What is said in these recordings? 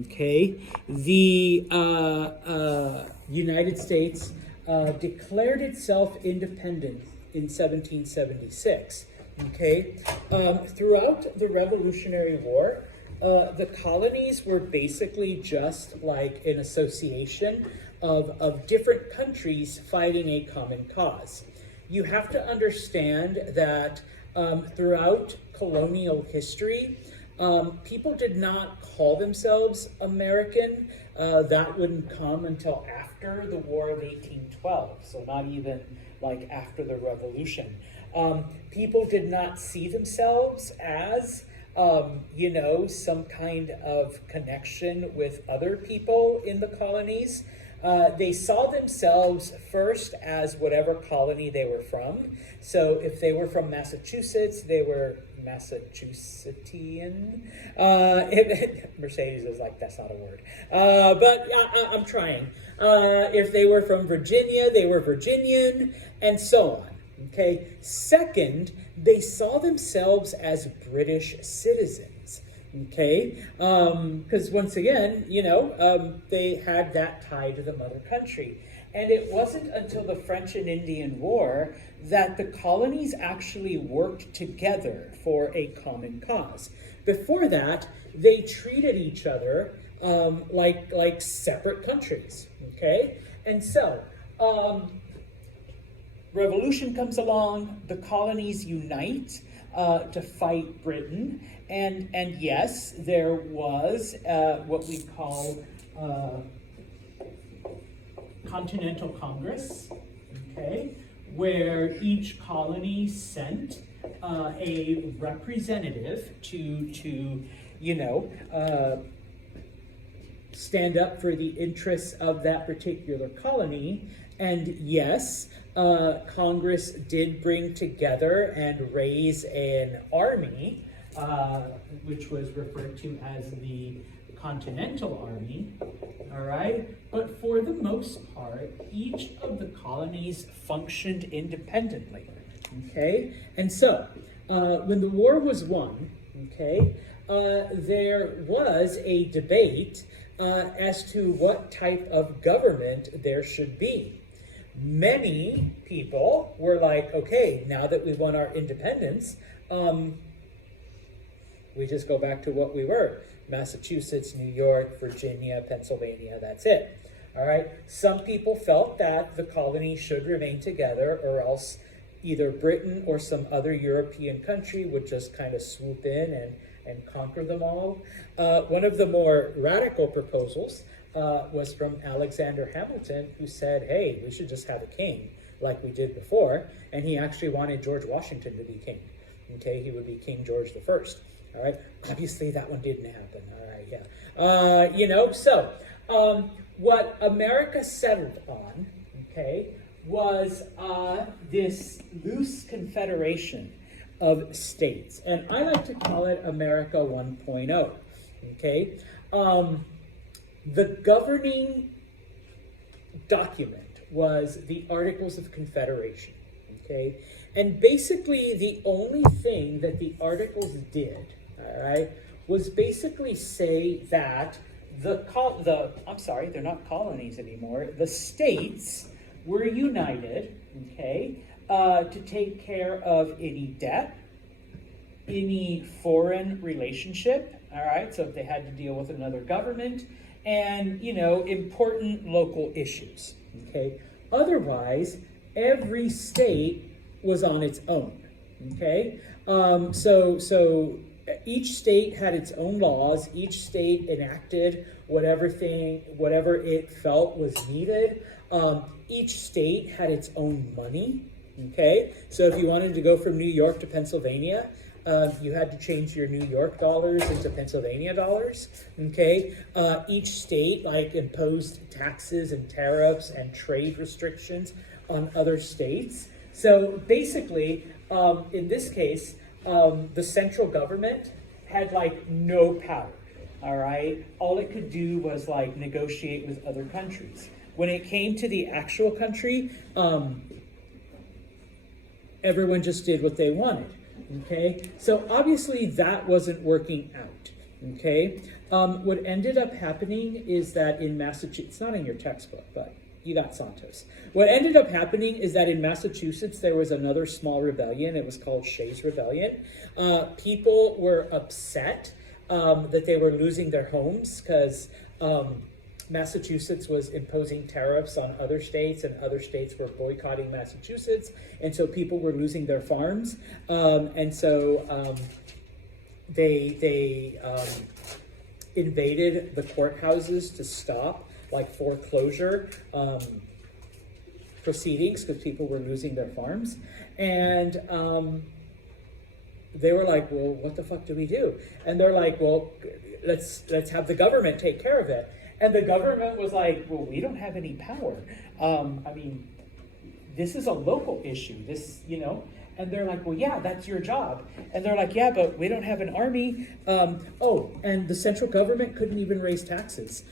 Okay, the United States declared itself independent in 1776. Okay, throughout the Revolutionary War, the colonies were basically just like an association of different countries fighting a common cause. You have to understand that throughout colonial history, people did not call themselves American. That wouldn't come until after the War of 1812, so not even like after the Revolution. People did not see themselves as, some kind of connection with other people in the colonies. They saw themselves first as whatever colony they were from. So if they were from Massachusetts, they were Massachusettian. Mercedes is like, that's not a word. But I'm trying. If they were from Virginia, they were Virginian, and so on. Okay. Second, they saw themselves as British citizens. Okay, because once again, they had that tie to the mother country. And it wasn't until the French and Indian War that the colonies actually worked together for a common cause. Before that, they treated each other like separate countries. Okay, and so revolution comes along, the colonies unite to fight Britain. And yes, there was what we call Continental Congress, okay, where each colony sent a representative to stand up for the interests of that particular colony. And yes, Congress did bring together and raise an army, which was referred to as the Continental Army, all right? But for the most part, each of the colonies functioned independently, okay? And so, when the war was won, okay, there was a debate as to what type of government there should be. Many people were like, okay, now that we won our independence, we just go back to what we were. Massachusetts, New York, Virginia, Pennsylvania, that's it. All right. Some people felt that the colonies should remain together, or else either Britain or some other European country would just kind of swoop in and conquer them all. One of the more radical proposals was from Alexander Hamilton, who said, hey, we should just have a king like we did before. And he actually wanted George Washington to be king. Okay, he would be King George I. All right, obviously that one didn't happen. All right, yeah. So what America settled on, okay, was this loose confederation of states. And I like to call it America 1.0, okay? The governing document was the Articles of Confederation, okay? And basically the only thing that the Articles did, all right, was basically say that they're not colonies anymore, the states were united, okay, to take care of any debt, any foreign relationship, all right, so if they had to deal with another government, and, important local issues, okay? Otherwise, every state was on its own, okay? So each state had its own laws. Each state enacted whatever it felt was needed. Each state had its own money, okay? So if you wanted to go from New York to Pennsylvania, you had to change your New York dollars into Pennsylvania dollars, okay? Each state imposed taxes and tariffs and trade restrictions on other states. So basically, in this case, the central government had no power, all right? All it could do was negotiate with other countries. When it came to the actual country, everyone just did what they wanted, okay? So obviously that wasn't working out, okay? What ended up happening is that in Massachusetts, it's not in your textbook, but you got Santos. What ended up happening is that in Massachusetts, there was another small rebellion. It was called Shays Rebellion. People were upset that they were losing their homes because Massachusetts was imposing tariffs on other states, and other states were boycotting Massachusetts. And so people were losing their farms. And so they invaded the courthouses to stop like foreclosure proceedings because people were losing their farms. And they were like, well, what the fuck do we do? And they're like, well, let's have the government take care of it. And the government was like, well, we don't have any power. I mean, this is a local issue, and they're like, well, yeah, that's your job. And they're like, yeah, but we don't have an army. And the central government couldn't even raise taxes.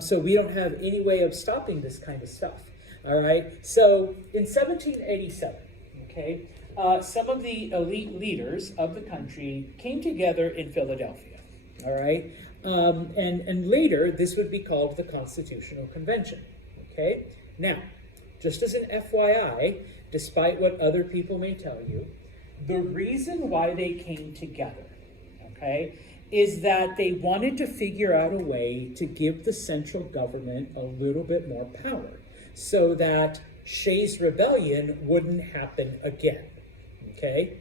So we don't have any way of stopping this kind of stuff. All right. So in 1787, okay, some of the elite leaders of the country came together in Philadelphia. All right. And later, this would be called the Constitutional Convention. Okay. Now, just as an FYI, despite what other people may tell you, the reason why they came together, okay, is that they wanted to figure out a way to give the central government a little bit more power so that Shays Rebellion wouldn't happen again, okay?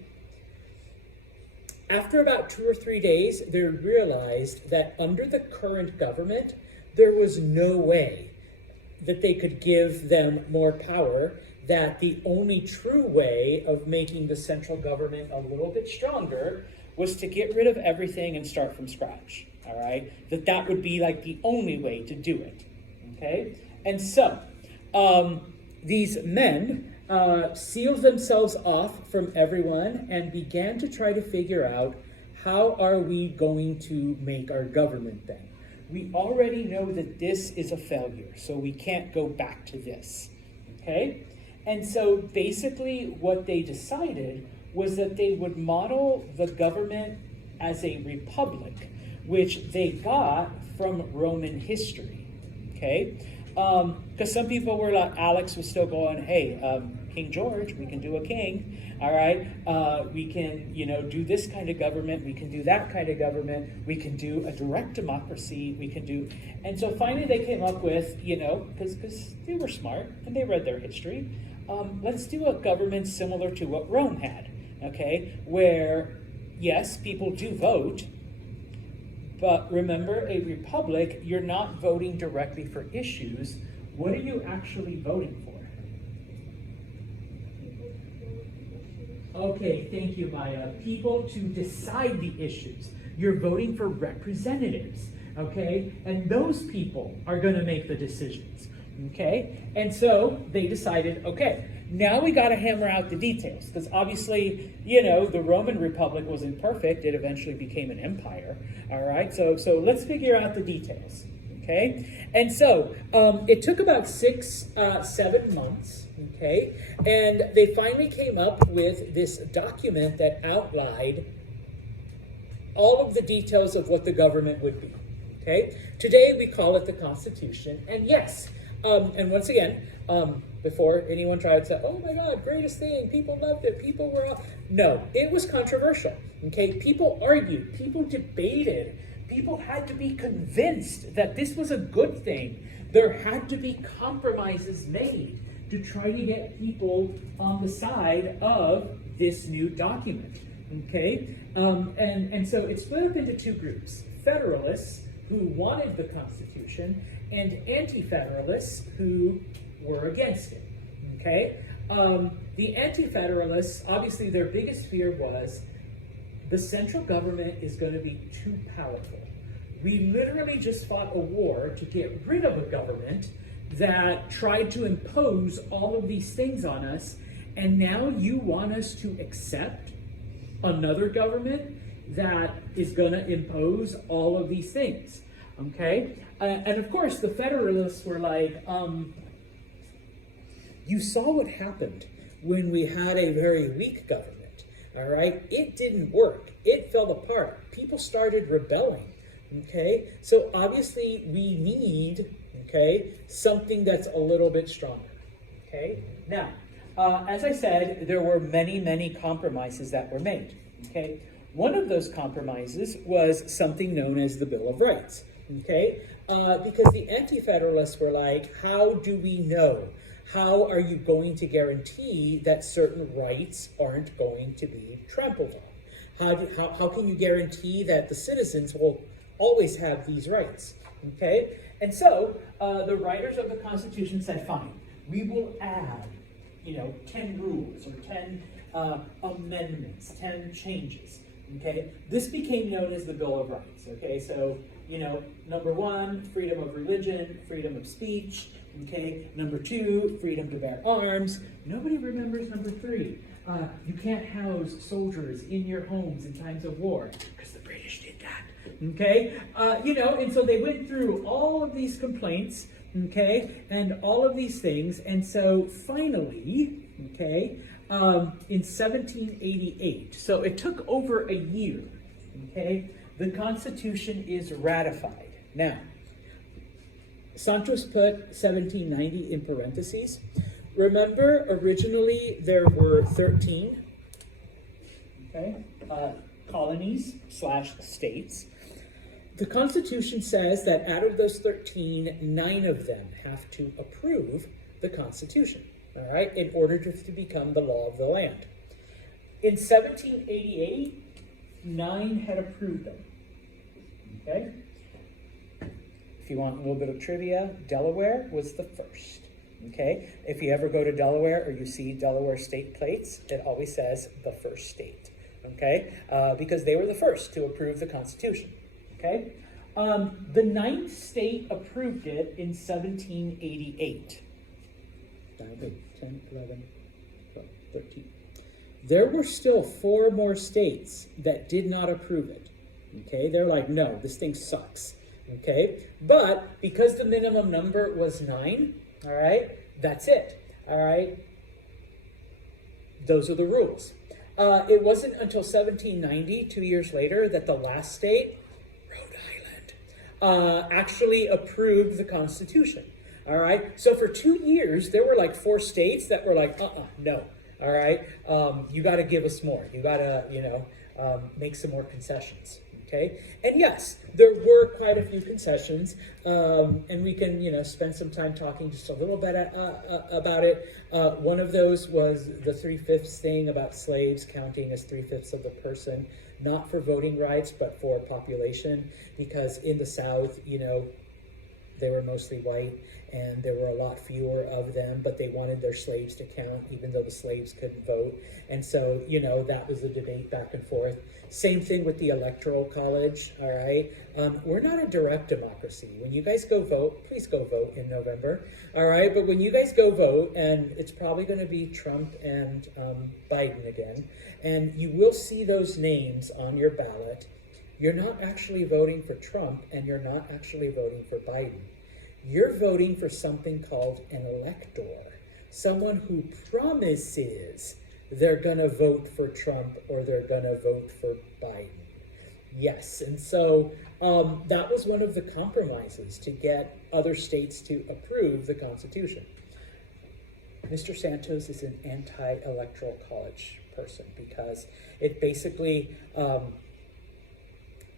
After about 2 or 3 days, they realized that under the current government, there was no way that they could give them more power, that the only true way of making the central government a little bit stronger was to get rid of everything and start from scratch, all right? That would be like the only way to do it, okay? And so these men sealed themselves off from everyone and began to try to figure out, how are we going to make our government then? We already know that this is a failure, so we can't go back to this, okay? And so basically what they decided was that they would model the government as a republic, which they got from Roman history, okay? Because some people were like, Alex was still going, hey, King George, we can do a king, all right? We can, do this kind of government. We can do that kind of government. We can do a direct democracy. We can do, and so finally they came up with, because they were smart and they read their history, let's do a government similar to what Rome had, okay? Where, yes, people do vote, but remember, a republic, you're not voting directly for issues. What are you actually voting for? Okay, thank you, Maya. People to decide the issues. You're voting for representatives, okay? And those people are going to make the decisions, okay? And so they decided, okay, now we got to hammer out the details, because obviously, the Roman Republic wasn't perfect. It eventually became an empire, all right? So let's figure out the details, okay? And so it took about 6-7 months, okay? And they finally came up with this document that outlined all of the details of what the government would be, okay? Today we call it the Constitution, and yes, and once again, before anyone tried to say, oh my God, greatest thing, people loved it, people were all, no, it was controversial, okay? People argued, people debated, people had to be convinced that this was a good thing. There had to be compromises made to try to get people on the side of this new document, okay? And so it's split up into two groups: Federalists, who wanted the Constitution, and Anti-Federalists, who were against it, okay? The Anti-Federalists, obviously their biggest fear was the central government is going to be too powerful. We literally just fought a war to get rid of a government that tried to impose all of these things on us, and now you want us to accept another government that is going to impose all of these things, okay? And of course, the Federalists were like, you saw what happened when we had a very weak government, all right? It didn't work. It fell apart. People started rebelling. Okay, so obviously we need, okay, something that's a little bit stronger. Okay, now, as I said, there were many, many compromises that were made. Okay, one of those compromises was something known as the Bill of Rights. Okay, because the Anti-Federalists were like, how do we know? How are you going to guarantee that certain rights aren't going to be trampled on? How can you guarantee that the citizens will always have these rights? Okay, and so the writers of the Constitution said, fine, we will add, 10 rules or 10 amendments, 10 changes. Okay, this became known as the Bill of Rights. Okay, so number 1, freedom of religion, freedom of speech. Okay, number 2, freedom to bear arms. Nobody remembers number 3. You can't house soldiers in your homes in times of war, because the British did that. Okay, and so they went through all of these complaints, okay, and all of these things, and so finally, okay, in 1788, so it took over a year, okay, the Constitution is ratified. Now, Santos put 1790 in parentheses. Remember, originally there were 13 colonies / states. The Constitution says that out of those 13, 9 of them have to approve the Constitution, all right, in order to become the law of the land. In 1788, 9 had approved them, okay? If you want a little bit of trivia, Delaware was the first, okay? If you ever go to Delaware or you see Delaware state plates, it always says the first state, okay? Because they were the first to approve the Constitution, okay? The 9th state approved it in 1788. 10, 11, 12, 13. There were still 4 more states that did not approve it, okay? They're like, no, this thing sucks. Okay, but because the minimum number was 9, all right, that's it, all right? Those are the rules. It wasn't until 1790, 2 years later, that the last state, Rhode Island, actually approved the Constitution, all right? So for 2 years, there were like 4 states that were like, no, all right? You got to give us more. You got to, make some more concessions. Okay, and yes, there were quite a few concessions, and we can, spend some time talking just a little bit about it. One of those was the 3/5 thing about slaves counting as 3/5 of the person, not for voting rights, but for population, because in the South, they were mostly white, and there were a lot fewer of them, but they wanted their slaves to count, even though the slaves couldn't vote. And so, that was a debate back and forth. Same thing with the Electoral College, all right? We're not a direct democracy. When you guys go vote, please go vote in November, all right? But when you guys go vote, and it's probably going to be Trump and Biden again, and you will see those names on your ballot, you're not actually voting for Trump, and you're not actually voting for Biden. You're voting for something called an elector, someone who promises they're going to vote for Trump or they're going to vote for Biden. Yes, and so that was one of the compromises to get other states to approve the Constitution. Mr. Santos is an anti-electoral college person because it basically,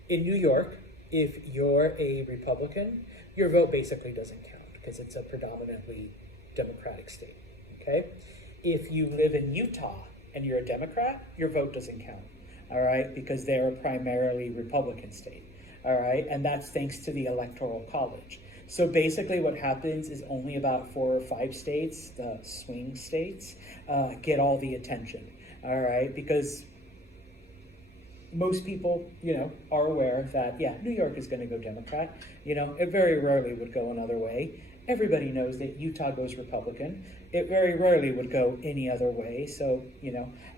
in New York, if you're a Republican, your vote basically doesn't count because it's a predominantly Democratic state, okay? If you live in Utah and you're a Democrat, your vote doesn't count, all right? Because they're a primarily Republican state, all right? And that's thanks to the Electoral College. So basically what happens is only about 4 or 5 states, the swing states, get all the attention, all right? Because most people, are aware that, New York is going to go Democrat. It very rarely would go another way. Everybody knows that Utah goes Republican. It very rarely would go any other way. So,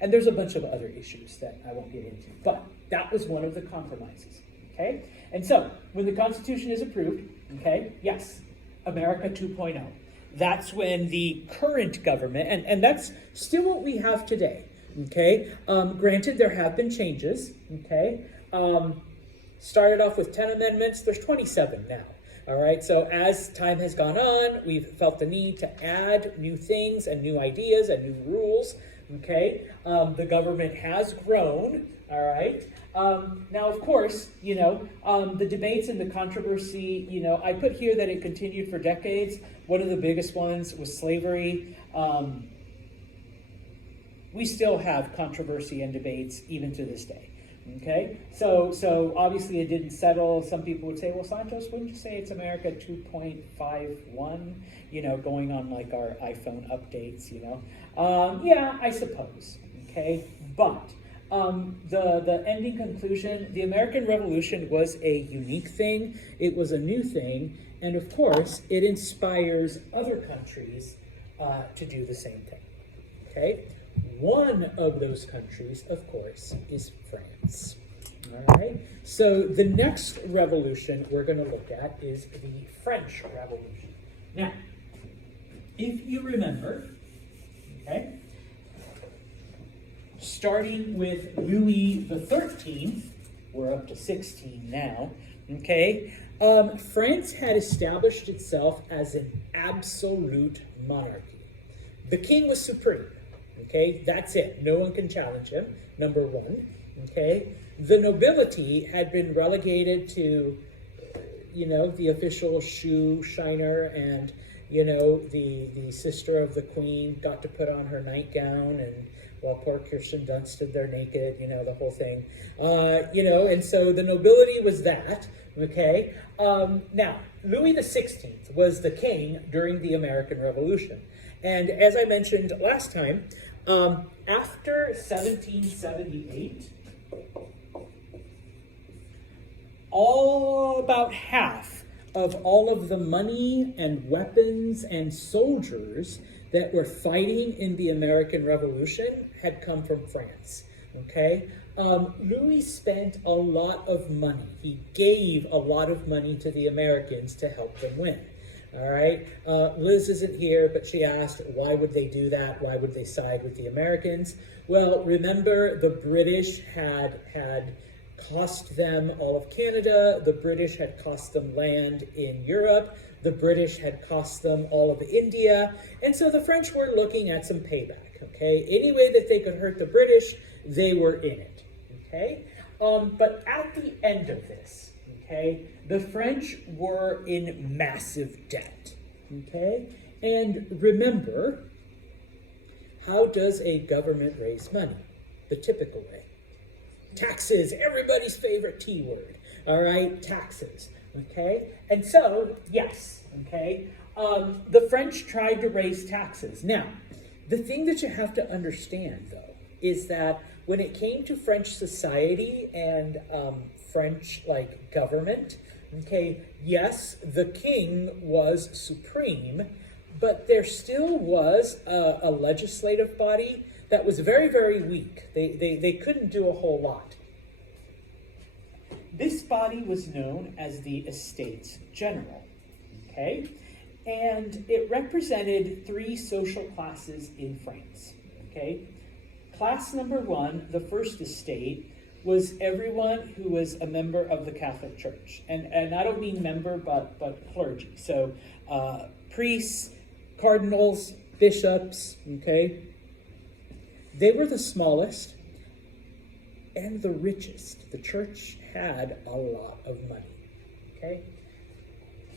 and there's a bunch of other issues that I won't get into. But that was one of the compromises, okay? And so, when the Constitution is approved, okay, yes, America 2.0. That's when the current government, and that's still what we have today. Okay, granted, there have been changes, okay, Started off with 10 amendments, there's 27 now. All right, so as time has gone on, we've felt the need to add new things and new ideas and new rules. Okay, the government has grown. All right. Now, of course, the debates and the controversy, I put here that it continued for decades. One of the biggest ones was slavery. We still have controversy and debates even to this day. Okay, so obviously it didn't settle. Some people would say, well, Santos, wouldn't you say it's America 2.51, going on like our iPhone updates, yeah, I suppose, okay, but the ending conclusion, the American Revolution was a unique thing, it was a new thing, and of course, it inspires other countries to do the same thing, okay? One of those countries, of course, is France. All right. So the next revolution we're going to look at is the French Revolution. Now, if you remember, okay, starting with Louis XIII, we're up to 16 now, okay, France had established itself as an absolute monarchy. The king was supreme. Okay, that's it. No one can challenge him, number one. Okay, the nobility had been relegated to, the official shoe shiner, and, the sister of the queen got to put on her nightgown, and while poor Kirsten Dunst stood there naked, the whole thing. And so the nobility was that. Okay, now, Louis XVI was the king during the American Revolution. And as I mentioned last time, after 1778, about half of all of the money and weapons and soldiers that were fighting in the American Revolution had come from France, okay? Louis spent a lot of money. He gave a lot of money to the Americans to help them win. All right, Liz isn't here, but she asked, why would they do that? Why would they side with the Americans? Well, remember, the British had cost them all of Canada. The British had cost them land in Europe. The British had cost them all of India. And so the French were looking at some payback, okay? Any way that they could hurt the British, they were in it, okay? But at the end of this, okay, the French were in massive debt, okay? And remember, how does a government raise money? The typical way. Taxes, everybody's favorite T word, all right? Taxes, okay? And so, yes, okay, the French tried to raise taxes. Now, the thing that you have to understand, though, is that when it came to French society and French, government, okay, yes, the king was supreme, but there still was a legislative body that was very, very weak. They couldn't do a whole lot. This body was known as the Estates General, okay? And it represented three social classes in France, okay? Class number one, the first estate, was everyone who was a member of the Catholic Church. And I don't mean member, but clergy. So priests, cardinals, bishops, okay? They were the smallest and the richest. The church had a lot of money, okay?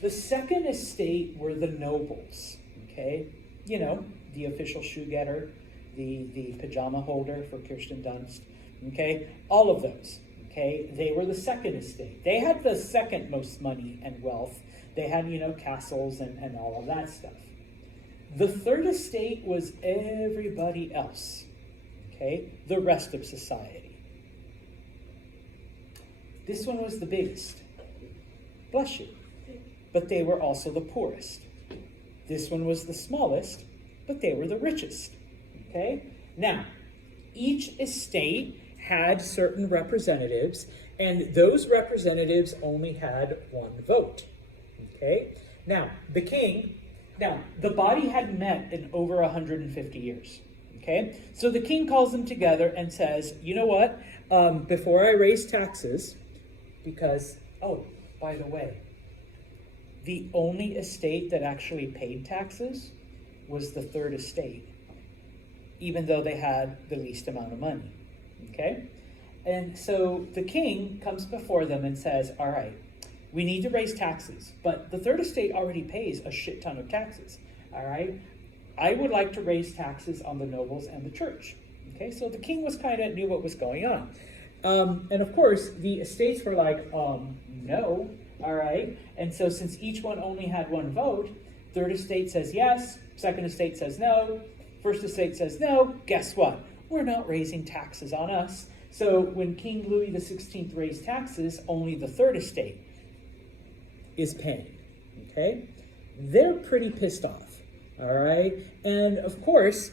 The second estate were the nobles, okay? The official shoe getter, the pajama holder for Kirsten Dunst, okay? All of those, okay? They were the second estate. They had the second most money and wealth. They had, castles and all of that stuff. The third estate was everybody else, okay? The rest of society. This one was the biggest. Bless you. But they were also the poorest. This one was the smallest, but they were the richest, okay? Now, each estate had certain representatives, and those representatives only had one vote, okay? Now, the body hadn't met in over 150 years, okay? So the king calls them together and says, you know what? Before I raise taxes, because, oh, by the way, the only estate that actually paid taxes was the third estate, even though they had the least amount of money, okay? And so the king comes before them and says, all right, we need to raise taxes, but the third estate already pays a shit ton of taxes, all right? I would like to raise taxes on the nobles and the church, okay? So the king was knew what was going on. And of course, the estates were like, no, all right? And so since each one only had one vote, third estate says yes, second estate says no, first estate says no, guess what? We're not raising taxes on us. So when King Louis XVI raised taxes, only the third estate is paying, okay? They're pretty pissed off, all right? And of course,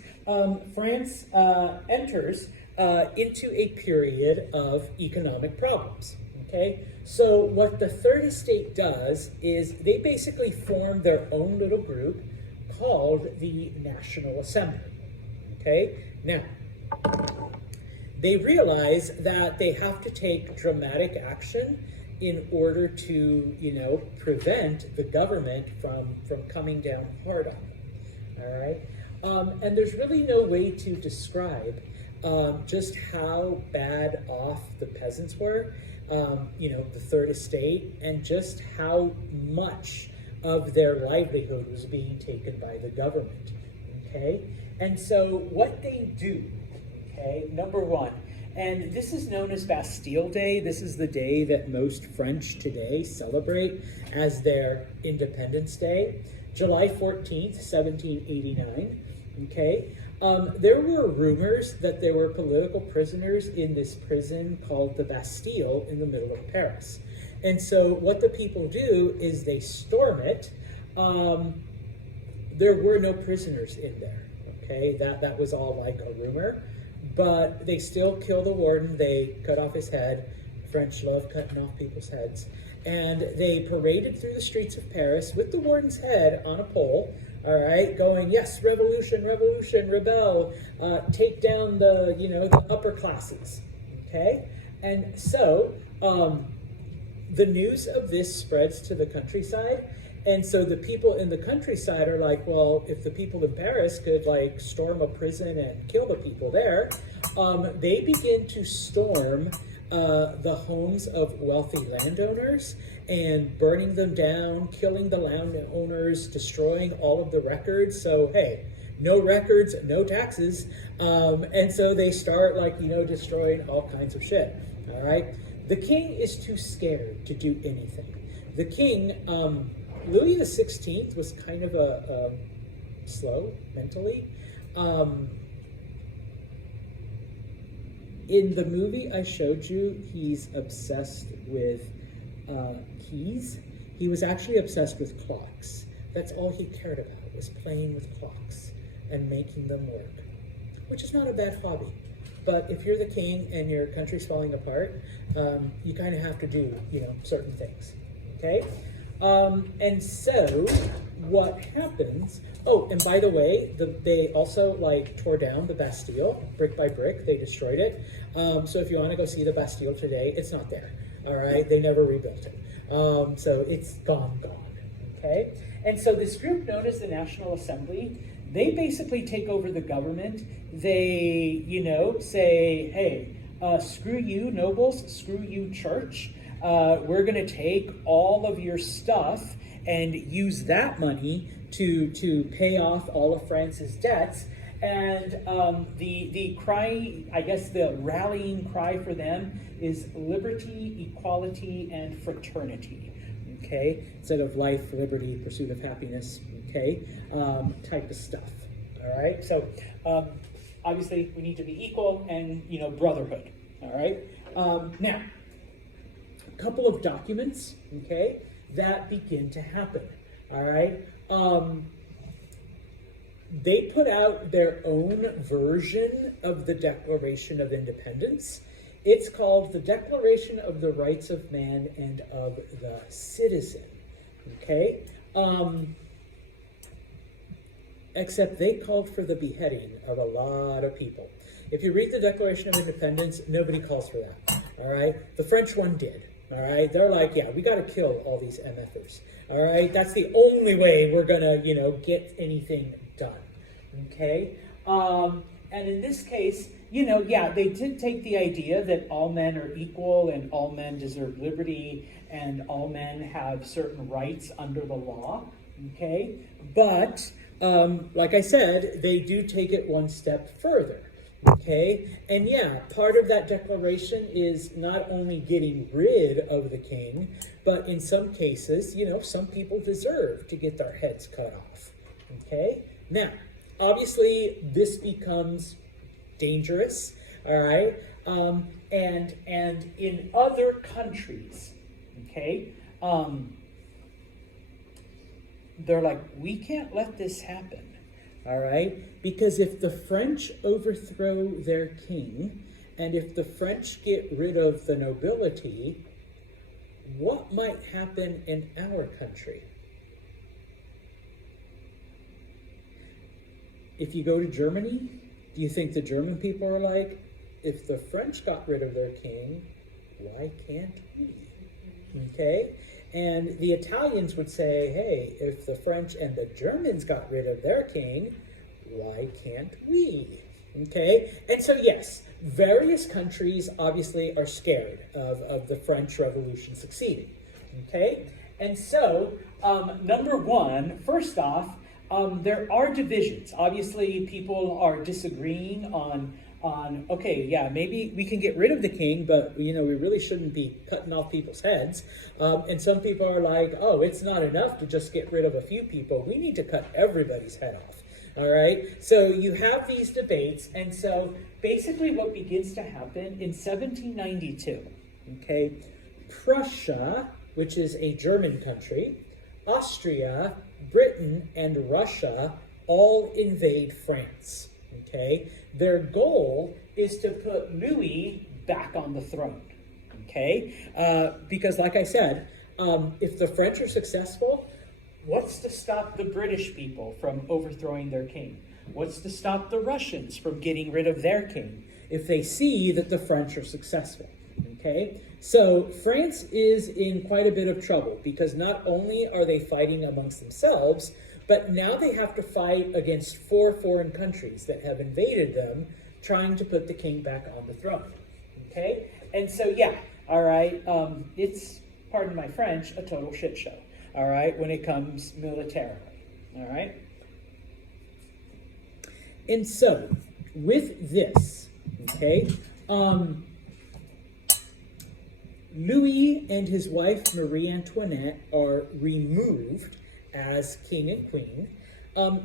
France enters into a period of economic problems, okay? So what the third estate does is they basically form their own little group called the National Assembly, okay? Now, they realize that they have to take dramatic action in order to, prevent the government from coming down hard on them, all right? And there's really no way to describe just how bad off the peasants were, the third estate, and just how much of their livelihood was being taken by the government, okay? And so what they do, okay, number one, and this is known as Bastille Day. This is the day that most French today celebrate as their Independence Day, July 14th, 1789, okay? There were rumors that there were political prisoners in this prison called the Bastille in the middle of Paris. And so what the people do is they storm it. There were no prisoners in there, okay? That was all like a rumor. But they still kill the warden. They cut off his head. French love cutting off people's heads. And they paraded through the streets of Paris with the warden's head on a pole, all right, going, yes, revolution, revolution, rebel, take down the upper classes, okay? And so the news of this spreads to the countryside. And so the people in the countryside are like, well, if the people in Paris could storm a prison and kill the people there, they begin to storm the homes of wealthy landowners and burning them down, killing the landowners, destroying all of the records. So, hey, no records, no taxes. And so they start destroying all kinds of shit, all right? The king is too scared to do anything. The king, Louis XVI was kind of a slow mentally. In the movie I showed you, he's obsessed with keys. He was actually obsessed with clocks. That's all he cared about, was playing with clocks and making them work, which is not a bad hobby. But if you're the king and your country's falling apart, you kind of have to do, certain things, okay? And so what happens, oh, and by the way, they also tore down the Bastille brick by brick. They destroyed it. So if you want to go see the Bastille today, it's not there, all right? They never rebuilt it. So it's gone, okay? And so this group known as the National Assembly, they basically take over the government. They, say, hey, screw you nobles, screw you church. We're going to take all of your stuff and use that money to pay off all of France's debts. And the cry, I guess the rallying cry for them is liberty, equality, and fraternity, okay? Instead of life, liberty, pursuit of happiness, okay? Type of stuff, all right? So obviously we need to be equal and, brotherhood, all right? Now, a couple of documents, okay, that begin to happen, all right? They put out their own version of the Declaration of Independence. It's called the Declaration of the Rights of Man and of the Citizen, okay? Except they called for the beheading of a lot of people. If you read the Declaration of Independence, nobody calls for that, all right? The French one did, All right, they're like, yeah, we got to kill all these MFers. All right, that's the only way we're gonna, get anything done. Okay, and in this case, yeah, they did take the idea that all men are equal and all men deserve liberty and all men have certain rights under the law. Okay, but like I said, they do take it one step further. Okay, and yeah, part of that declaration is not only getting rid of the king, but in some cases, some people deserve to get their heads cut off. Okay, now, obviously, this becomes dangerous, all right, and in other countries, okay, they're like, we can't let this happen. All right, because if the French overthrow their king, and if the French get rid of the nobility, what might happen in our country? If you go to Germany, do you think the German people are like, if the French got rid of their king, why can't we? Okay, and the Italians would say, hey, if the French and the Germans got rid of their king, why can't we? Okay, and so yes, various countries obviously are scared of the French Revolution succeeding. Okay, and so number one, first off, there are divisions. Obviously, people are disagreeing on okay, yeah, maybe we can get rid of the king, but we really shouldn't be cutting off people's heads. And some people are like, oh, it's not enough to just get rid of a few people. We need to cut everybody's head off. All right. So you have these debates, and so basically, what begins to happen in 1792, okay, Prussia, which is a German country, Austria, Britain, and Russia all invade France. Okay, their goal is to put Louis back on the throne. Okay, because like I said, if the French are successful, what's to stop the British people from overthrowing their king? What's to stop the Russians from getting rid of their king if they see that the French are successful? Okay, so France is in quite a bit of trouble because not only are they fighting amongst themselves, but now they have to fight against 4 foreign countries that have invaded them, trying to put the king back on the throne. Okay, and so yeah, all right, it's, pardon my French, a total shit show. All right, when it comes militarily. All right, and so with this, okay, Louis and his wife Marie Antoinette are removed as king and queen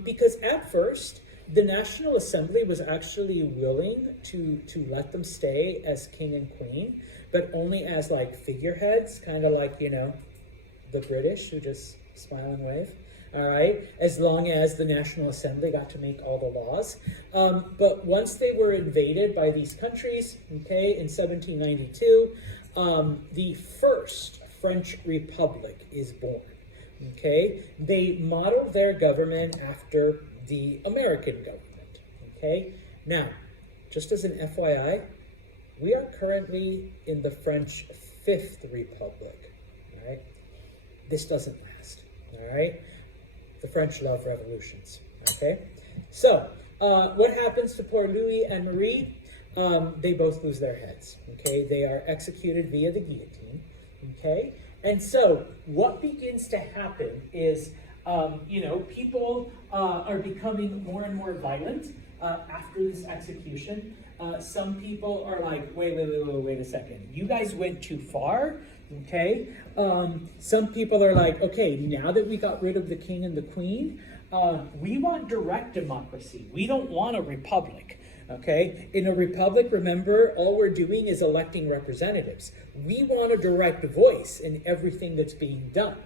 because at first the National Assembly was actually willing to let them stay as king and queen, but only as like figureheads, kind of like, the British who just smile and wave. All right, as long as the National Assembly got to make all the laws. But once they were invaded by these countries, okay, in 1792, the first French Republic is born. Okay, they modeled their government after the American government. Okay, now, just as an FYI, we are currently in the French Fifth Republic. All right, this doesn't last. All right, the French love revolutions. Okay, so what happens to poor Louis and Marie? They both lose their heads. Okay, they are executed via the guillotine. Okay. And so what begins to happen is, people are becoming more and more violent after this execution. Some people are like, wait a second. You guys went too far, okay? Some people are like, okay, now that we got rid of the king and the queen, we want direct democracy. We don't want a republic. Okay, in a republic, remember, all we're doing is electing representatives. We want a direct voice in everything that's being done.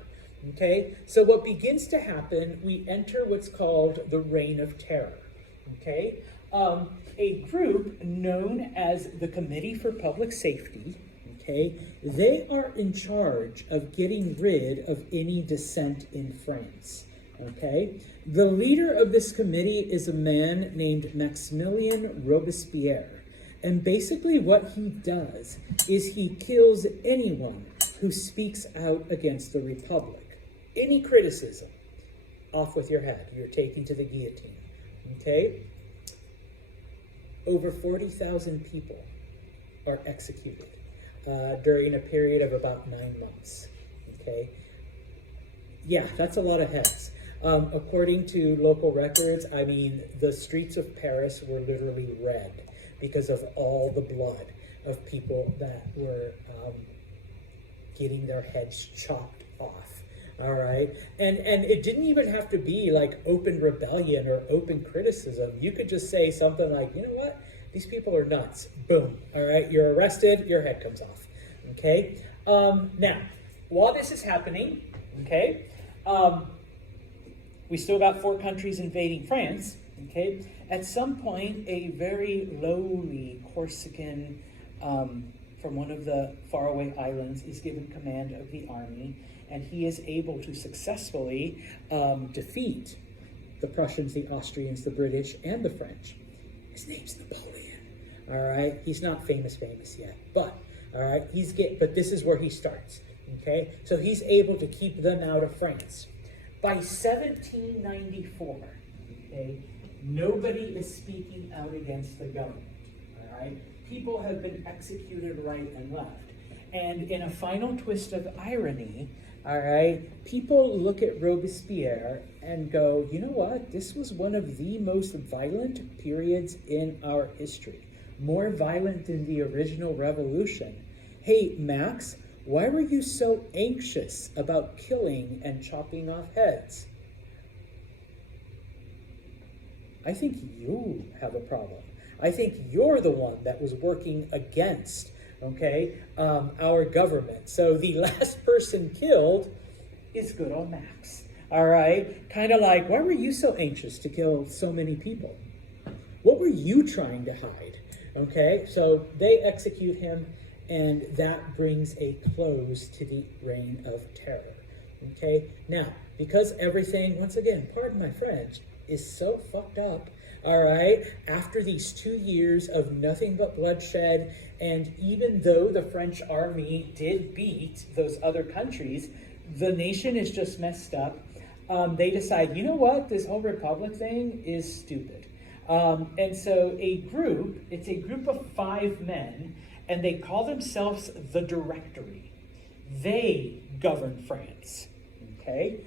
Okay, so what begins to happen, we enter what's called the Reign of Terror. Okay, a group known as the Committee for Public Safety, okay, they are in charge of getting rid of any dissent in France. Okay, the leader of this committee is a man named Maximilien Robespierre. And basically what he does is he kills anyone who speaks out against the Republic. Any criticism, off with your head. You're taken to the guillotine. Okay? Over 40,000 people are executed during a period of about 9 months. Okay? Yeah, that's a lot of heads. According to local records, I mean, the streets of Paris were literally red because of all the blood of people that were getting their heads chopped off. All right. And it didn't even have to be like open rebellion or open criticism. You could just say something like, you know what? These people are nuts. Boom. All right. You're arrested. Your head comes off. Okay. Now, while this is happening, okay, we still got 4 countries invading France. Okay. At some point, a very lowly Corsican from one of the faraway islands is given command of the army, and he is able to successfully defeat the Prussians, the Austrians, the British, and the French. His name's Napoleon. All right, he's not famous yet, but all right, but this is where he starts. Okay, so he's able to keep them out of France. By 1794, okay, nobody is speaking out against the government. All right, people have been executed right and left. And in a final twist of irony, all right, people look at Robespierre and go, you know what? This was one of the most violent periods in our history. More violent than the original revolution. Hey, Max, why were you so anxious about killing and chopping off heads? I think you have a problem. I think you're the one that was working against, okay, our government. So the last person killed is good old Max. All right? Kind of like, why were you so anxious to kill so many people? What were you trying to hide? Okay? So they execute him, and that brings a close to the reign of terror. Okay? Now, because everything, once again, pardon my French, is so fucked up, all right, after these 2 years of nothing but bloodshed, and even though the French army did beat those other countries, the nation is just messed up. They decide, you know what, this whole republic thing is stupid. And so it's a group of 5 men, and they call themselves the Directory. They govern France, okay?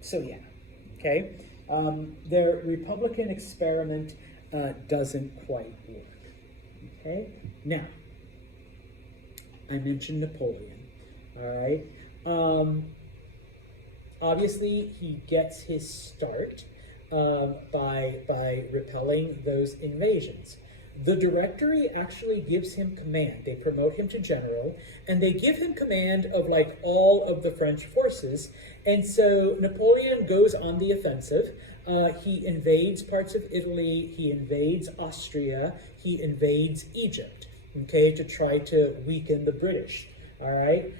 So yeah, okay? Their Republican experiment doesn't quite work, okay? Now, I mentioned Napoleon, all right? Obviously, he gets his start by repelling those invasions. The Directory actually gives him command. They promote him to general, and they give him command of like all of the French forces. And so Napoleon goes on the offensive. He invades parts of Italy. He invades Austria. He invades Egypt, okay, to try to weaken the British, all right?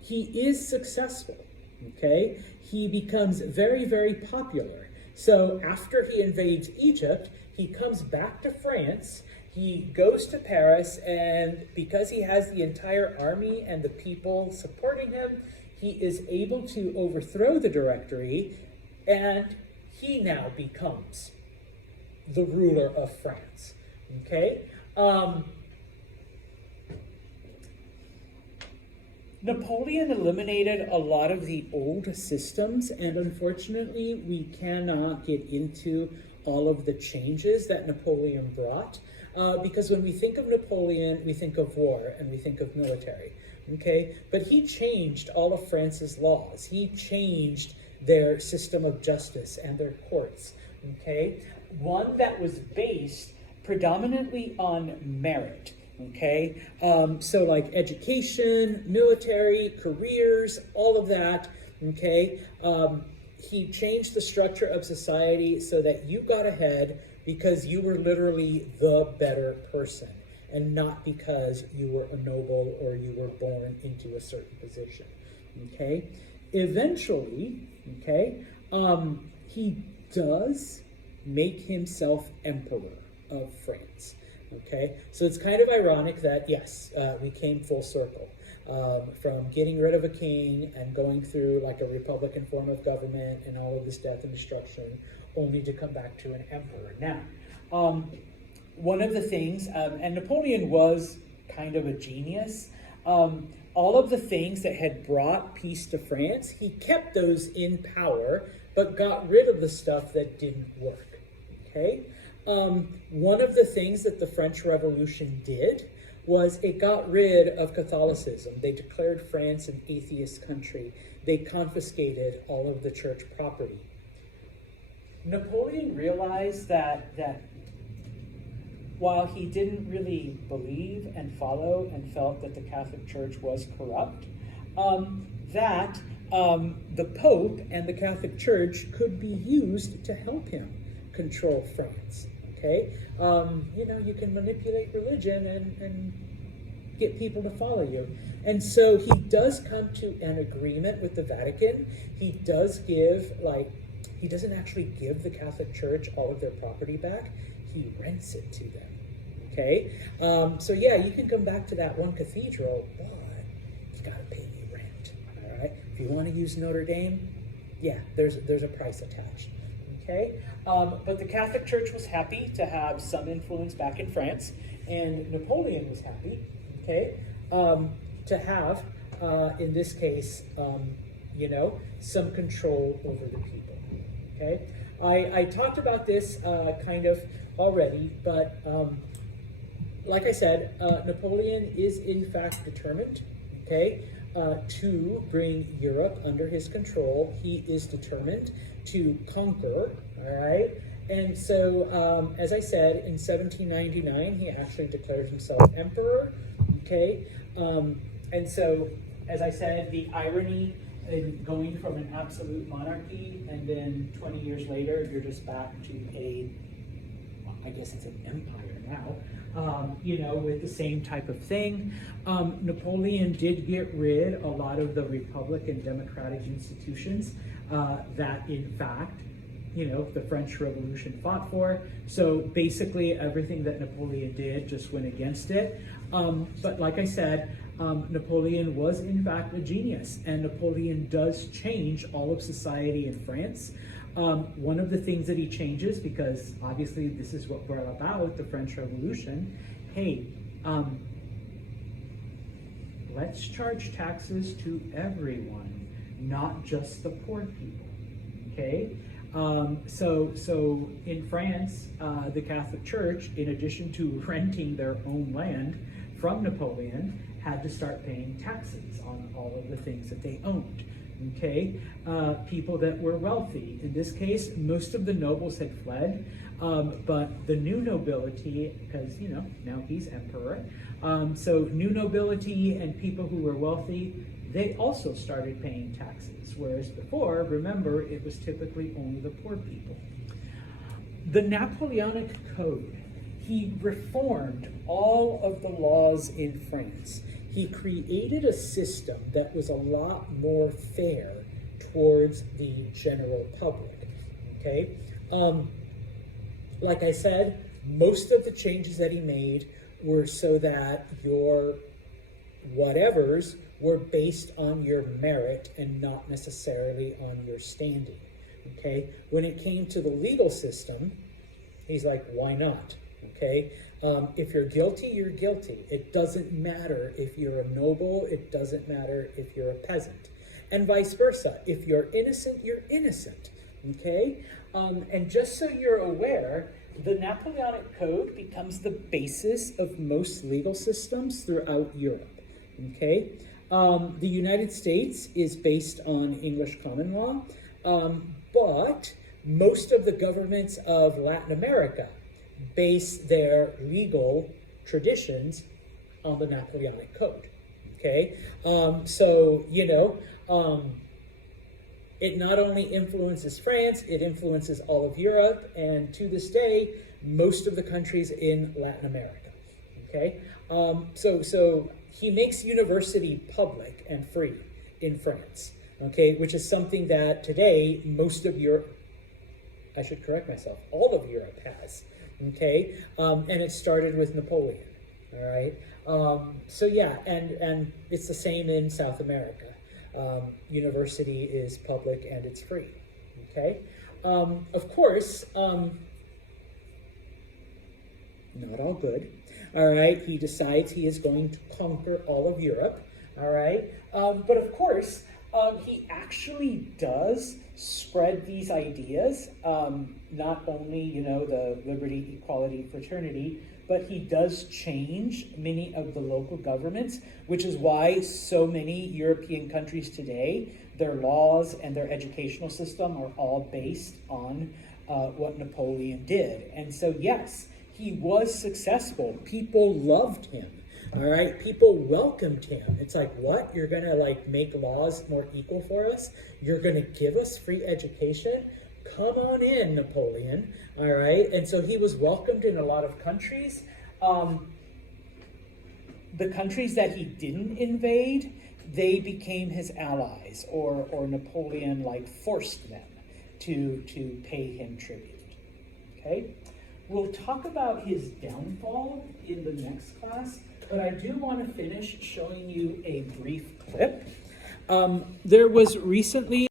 He is successful, okay? He becomes very, very popular. So after he invades Egypt, he comes back to France, he goes to Paris, and because he has the entire army and the people supporting him, he is able to overthrow the Directory, and he now becomes the ruler of France, okay? Napoleon eliminated a lot of the old systems, and unfortunately, we cannot get into all of the changes that Napoleon brought, because when we think of Napoleon, we think of war and we think of military, okay? But he changed all of France's laws. He changed their system of justice and their courts, okay? One that was based predominantly on merit. Okay, so like education, military, careers, all of that, okay? He changed the structure of society so that you got ahead because you were literally the better person and not because you were a noble or you were born into a certain position, okay? Eventually, okay, he does make himself emperor of France. Okay, so it's kind of ironic that, yes, we came full circle from getting rid of a king and going through like a republican form of government and all of this death and destruction, only to come back to an emperor. Now, one of the things, and Napoleon was kind of a genius, all of the things that had brought peace to France, he kept those in power, but got rid of the stuff that didn't work, okay? One of the things that the French Revolution did was it got rid of Catholicism. They declared France an atheist country. They confiscated all of the church property. Napoleon realized that while he didn't really believe and follow and felt that the Catholic Church was corrupt, that the Pope and the Catholic Church could be used to help him control France. Okay, you can manipulate religion and get people to follow you. And so he does come to an agreement with the Vatican. He does give, he doesn't actually give the Catholic Church all of their property back. He rents it to them. Okay, so yeah, you can come back to that one cathedral, but you gotta pay me rent. All right, if you want to use Notre Dame, yeah, there's a price attached. Okay, but the Catholic Church was happy to have some influence back in France, and Napoleon was happy, okay, to have, in this case, some control over the people. Okay, I talked about this kind of already, but like I said, Napoleon is in fact determined, okay, to bring Europe under his control. He is determined to conquer, all right? And so, as I said, in 1799, he actually declared himself emperor, okay? And so, as I said, the irony in going from an absolute monarchy, and then 20 years later, you're just back to I guess it's an empire now, with the same type of thing. Napoleon did get rid of a lot of the Republican democratic institutions that, in fact, the French Revolution fought for. So basically everything that Napoleon did just went against it. But like I said, Napoleon was in fact a genius, and Napoleon does change all of society in France. One of the things that he changes, because obviously this is what brought about the French Revolution, hey, let's charge taxes to everyone, not just the poor people, okay? So in France, the Catholic Church, in addition to renting their own land from Napoleon, had to start paying taxes on all of the things that they owned. Okay, people that were wealthy. In this case, most of the nobles had fled, but the new nobility, because now he's emperor, so new nobility and people who were wealthy, they also started paying taxes, whereas before, remember, it was typically only the poor people. The Napoleonic Code, he reformed all of the laws in France. He created a system that was a lot more fair towards the general public, okay? Like I said, most of the changes that he made were so that your whatevers were based on your merit and not necessarily on your standing, okay? When it came to the legal system, he's like, why not, okay? If you're guilty, you're guilty. It doesn't matter if you're a noble. It doesn't matter if you're a peasant. And vice versa. If you're innocent, you're innocent. Okay? And just so you're aware, the Napoleonic Code becomes the basis of most legal systems throughout Europe. Okay? The United States is based on English common law, but most of the governments of Latin America base their legal traditions on the Napoleonic Code, okay? It not only influences France, it influences all of Europe, and to this day, most of the countries in Latin America, okay? So he makes university public and free in France, okay? Which is something that today, most of Europe, I should correct myself, all of Europe has. okay? And it started with Napoleon, all right? So yeah, and it's the same in South America. University is public and it's free, okay? Of course, not all good, all right? He decides he is going to conquer all of Europe, all right? But of course, he actually does spread these ideas, not only, you know, the liberty, equality, fraternity, but he does change many of the local governments, which is why so many European countries today, their laws and their educational system are all based on what Napoleon did. And so, yes, he was successful. People loved him. All right, people welcomed him. It's like, what? You're gonna like make laws more equal for us? You're gonna give us free education? Come on in, Napoleon. All right, and so he was welcomed in a lot of countries. The countries that he didn't invade, they became his allies, or Napoleon like forced them to pay him tribute. Okay, we'll talk about his downfall in the next class. But I do want to finish showing you a brief clip. There was recently